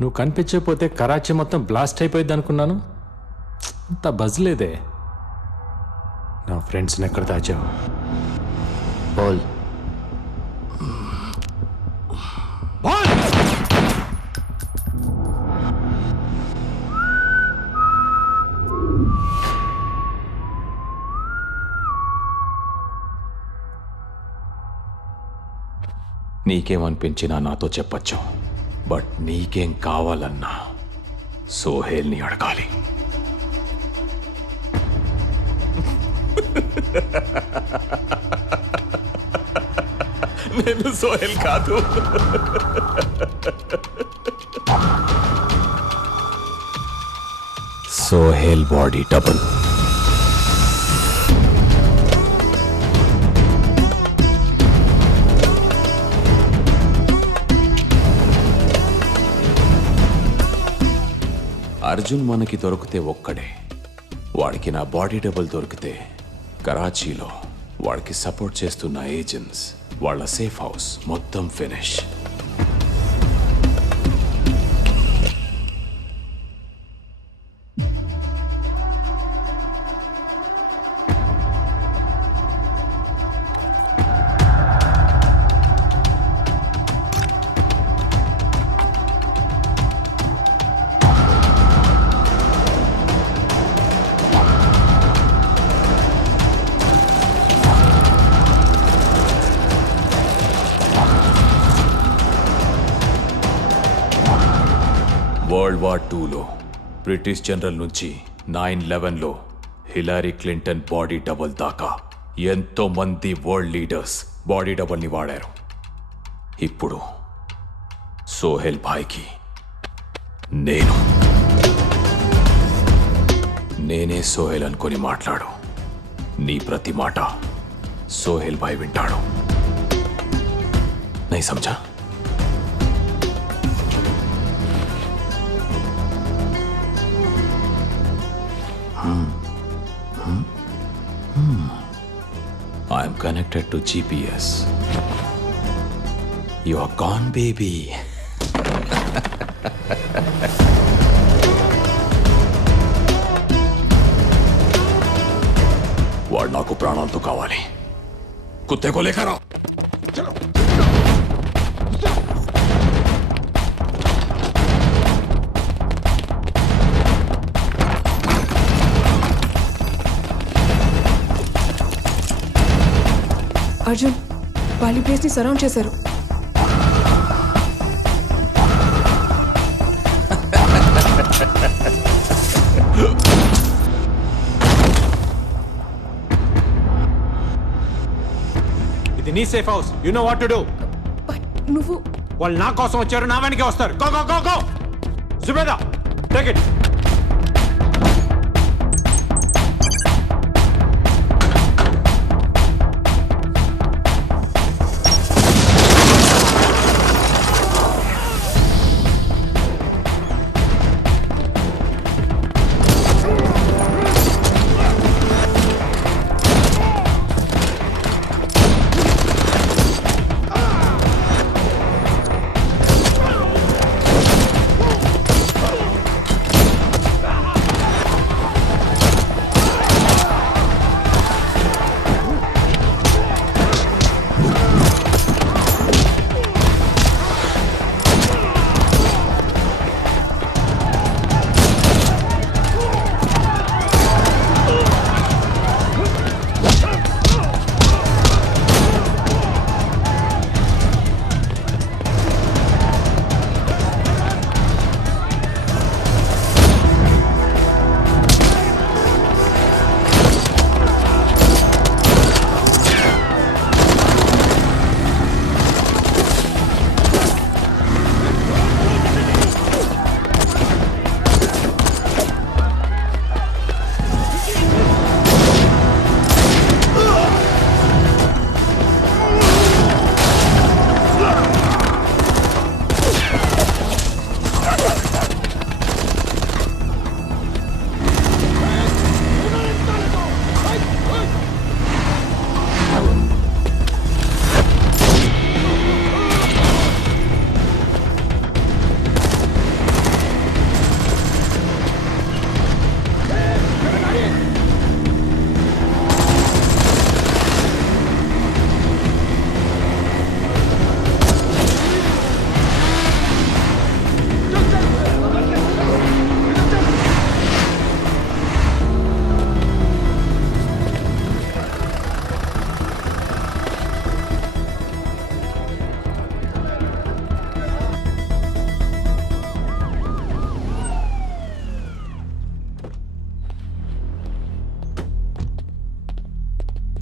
నువ్వు కనిపించకపోతే కరాచీ మొత్తం బ్లాస్ట్ అయిపోయింది అనుకున్నాను. అంత బజ్ లేదే. నా ఫ్రెండ్స్ని ఎక్కడ దాచావు? బోల్. నీకేమనిపించినా నాతో చెప్పచ్చు. బట్ నీకేం కావాలన్నా సోహేల్ని అడగాలి. నేను సోహెల్ కాదు. Sohel body double. అర్జున్ మనకి దొరికితే ఒక్కడే. వాడికి నా బాడీ డబుల్ దొరికితే కరాచీలో వాడికి సపోర్ట్ చేస్తున్న ఏజెంట్స్, వాళ్ళ సేఫ్ హౌస్ మొత్తం ఫినిష్. వరల్డ్ వార్ 2లో బ్రిటిష్ జనరల్ నుంచి 9/11లో హిలారీ క్లింటన్ బాడీ డబుల్ దాకా ఎంతో మంది వరల్డ్ లీడర్స్ బాడీ డబుల్ని వాడారు. ఇప్పుడు సోహెల్ భాయ్కి నేనే సోహెల్ అనుకొని మాట్లాడు. నీ ప్రతి మాట సోహెల్ భాయ్ వింటాడు. नहीं समझा? I am connected to GPS. You are gone, baby. వాడు నాకు ప్రాణాలతో కావాలి. కుత్తే కో లేకర్ आओ. అర్జున్, వాళ్ళ ప్లేస్ ని సరౌండ్ చేశారు. ఇది నీ safe house. You know what to do. నువ్వు వాళ్ళు నా కోసం వచ్చారు, నా వెనకే వస్తారు. Go go go go. Zubeda, take it.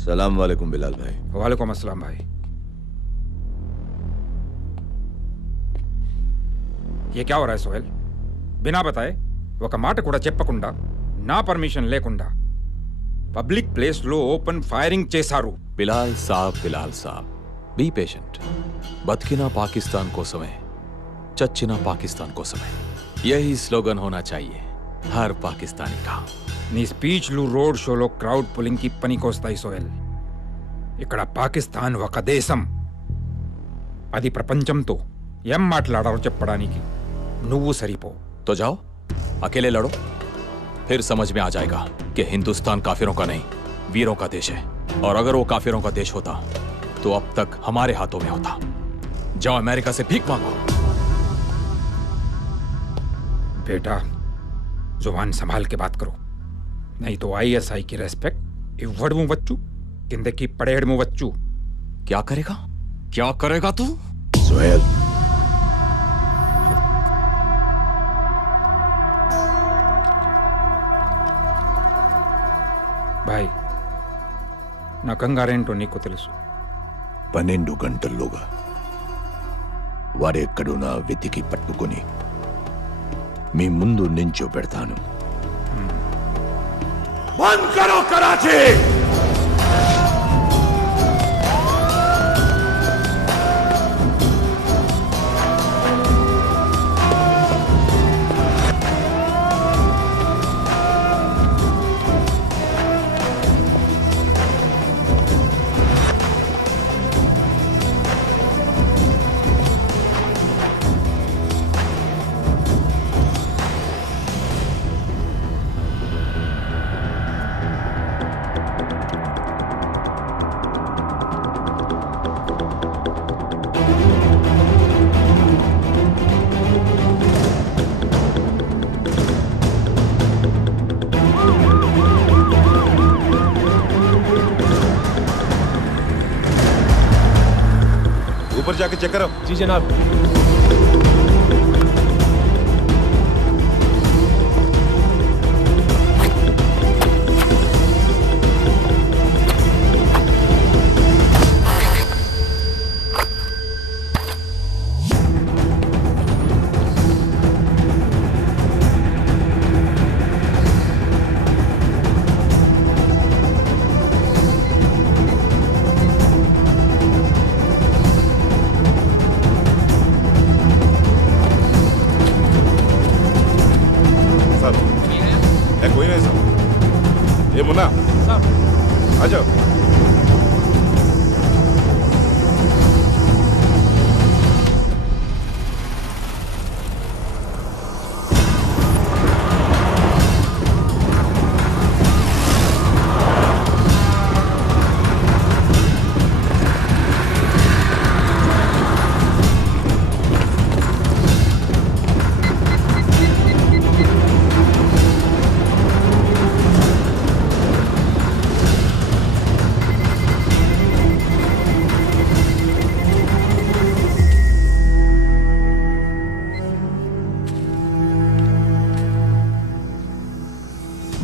सलाम वालेकुम बिलाल भाई। वालेकुम अस्सलाम भाई। ये क्या हो रहा है सोहेल? बिना बताए ఒక మాట కూడా చెప్పకుండా నా పర్మిషన్ లేకుండా పబ్లిక్ ప్లేస్ లో ఓపెన్ ఫైరింగ్ చేశారు. బిలాల్ సాబ్ బీ పేషెంట్. బతికినా పాకిస్తాన్ కోసమే, చచ్చినా పాకిస్తాన్ కోసమే. యహీ స్లోగన్ హోనా చాహియే హర్ పాకిస్తానీ కా. నీ స్పీచ్లు రోడ్ షోలో క్రౌడ్ పుల్లింగ్ కి పనికొస్తాయి సోహెల్. ఇక్కడ పాకిస్తాన్ ఒక దేశం. అది ప్రపంచంతో ఏం మాట్లాడారో చెప్పడానికి నువ్వు సరిపో. तो जाओ अकेले लड़ो, फिर समझ में आ जाएगा कि हिंदुस्तान काफिरों का नहीं वीरों का देश है. और अगर वो काफिरों का देश होता तो अब तक हमारे हाथों में होता. जाओ अमेरिका से भीख मांगो. बेटा जुबान संभाल के बात करो, नहीं तो ISI की रेस्पेक्ट इव्वडमु वच्चू किंदकी पड़ेड़मु वच्चू. क्या करेगा तू? सोहेल, బాయ్ నా కంగారేంటో నీకు తెలుసు. 12 గంటల్లోగా వారెక్కడున్నా వెతికి పట్టుకొని మీ ముందు నించో పెడతాను. బంద్ కరో కరాచీ. ऊपर जाके चेक करो। जी जनाब. कोई नहीं सर. ये मुन्ना आ जाओ.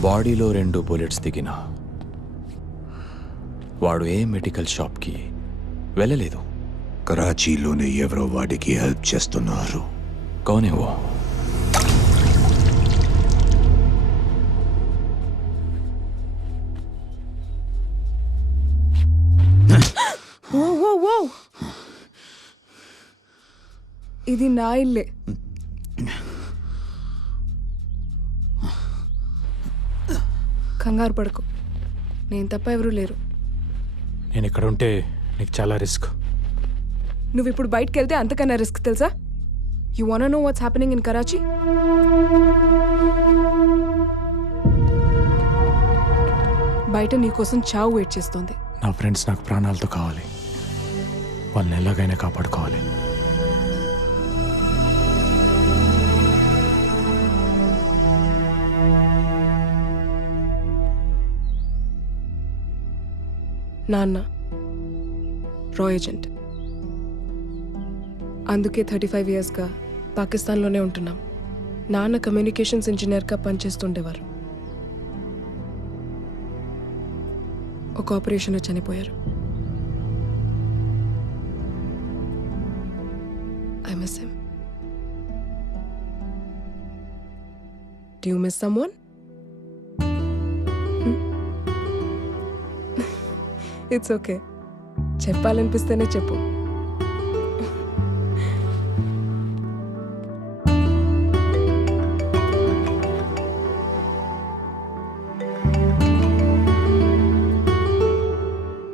బాడీలో 2 బుల్లెట్స్ దిగినా వాడు ఏ మెడికల్ షాప్కి వెళ్ళలేదు. కరాచీలోనే ఎవరో వాడికి హెల్ప్ చేస్తున్నారు. కౌనే వో? ఇది నా ఇల్లే. కంగారు పడకు, నేను తప్ప ఎవరూ లేరు. నేను ఇక్కడ ఉంటే నీకు చాలా రిస్క్. నువ్వు ఇప్పుడు బయటకు వెళ్తే అంతకన్నా రిస్క్ తెలుసా? You want know what's happening in Karachi? బయట నీకోసం చావు వెయిట్ చేస్తోంది. నా ఫ్రెండ్స్ నాకు ప్రాణాలతో కావాలి, వాళ్ళని ఎలాగైనా కాపాడుకోవాలి. నాన్న రా ఏజెంట్, అందుకే 35 ఇయర్స్గా పాకిస్తాన్లోనే ఉంటున్నాం. నాన్న కమ్యూనికేషన్స్ ఇంజనీర్గా పనిచేస్తుండేవారు. ఒక ఆపరేషన్లో చనిపోయారు. I miss him. Do you miss someone? It's okay. చెప్పాలనిపిస్తేనే చెప్పు.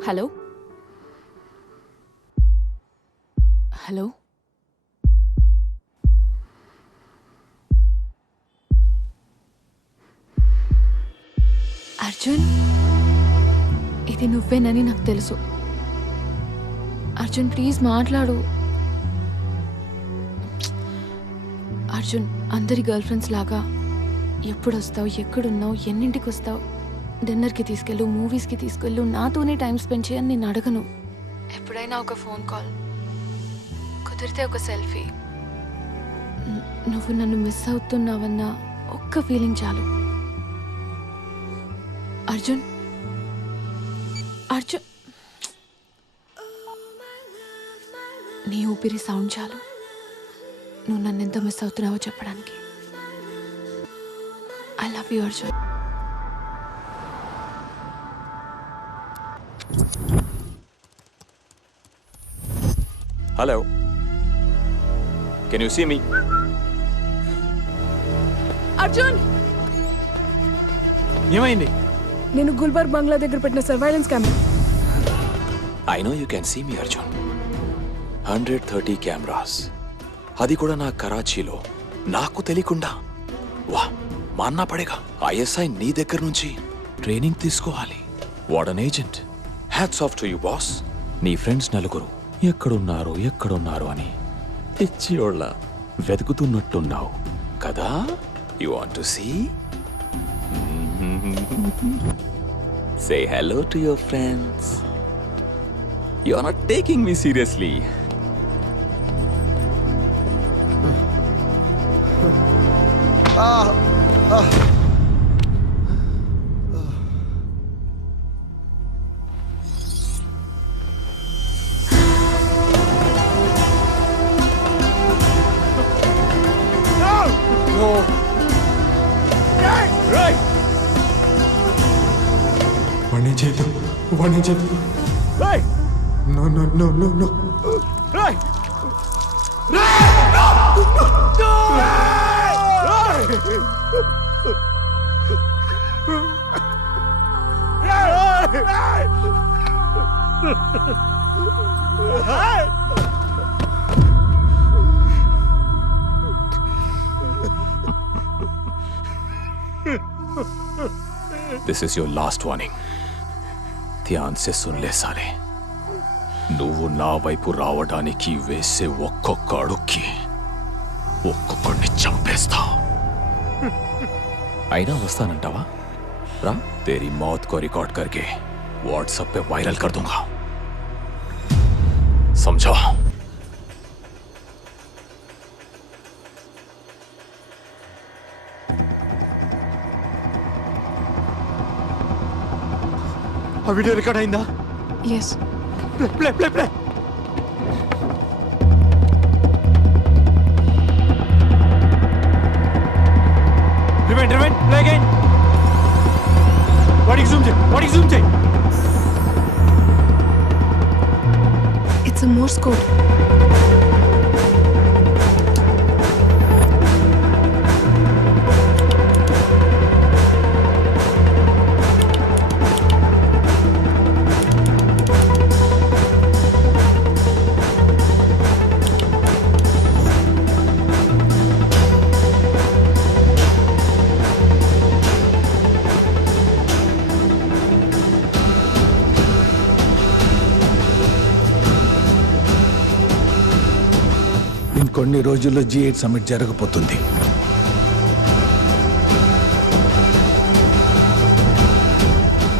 హలో హలో అర్జున్, ఇది నువ్వేనని నాకు తెలుసు. అర్జున్ ప్లీజ్ మాట్లాడు. అర్జున్, అందరి గర్ల్ ఫ్రెండ్స్ లాగా ఎప్పుడు వస్తావు, ఎక్కడున్నావు, ఎన్నింటికి వస్తావు, డిన్నర్కి తీసుకెళ్ళు, మూవీస్కి తీసుకెళ్ళు, నాతోనే టైం స్పెండ్ చేయని నేను అడగను. ఎప్పుడైనా ఒక ఫోన్ కాల్, కుదిరితే ఒక సెల్ఫీ. నువ్వు నన్ను మిస్ అవుతున్నావన్న ఒక్క ఫీలింగ్ చాలు. అర్జున్, అర్జున్, నీ ఊపిరి సౌండ్ చాలు నువ్వు నన్ను ఎంత మిస్ అవుతున్నావో చెప్పడానికి. I love you Arjun. Hello. Can you see me? Arjun, ఏమైంది? నేను గుల్బర్గ్ బంగ్లా దగ్గర పెట్టిన surveillance camera. I know you can see me, Arjun. 130 cameras. అది కూడా నా కరాచీలో, నాకు తెలియకుండా. వా, మాన్నా పడేగా. ISI నీ దగ్గర నుంచి ట్రైనింగ్ తీసుకోవాలి. What an agent. Hats off to you boss. నీ ఫ్రెండ్స్ నలుగురు ఎక్కడున్నారు అని పిచ్చియోళ్ళ వెతుకుతున్నట్టున్నావు కదా. You want to see? Say hello to your friends. You are not taking me seriously. వాణ్ణి చేద్దాం. No, no, no, no, no. This is your last warning. Dhyan సే సున్ లే సాలే. నువ్వు నా వైపు రావడానికి వేసే ఒక్కొక్క అడుక్కి ఒక్కొక్కడిని చంపేస్తా. అయినా వస్తానంటావా? రా, तेरी मौत को रिकॉर्ड करके व्हाट्सएप पे वायरल कर दूंगा. समझा? ఆ వీడియో రికార్డ్ అయిందా? Yes. Play play play. Rewind play again. వాడికి జూమ్ చేయి. It's a Morse code. ఇంకొన్ని రోజుల్లో G8 సమిట్ జరగబోతుంది.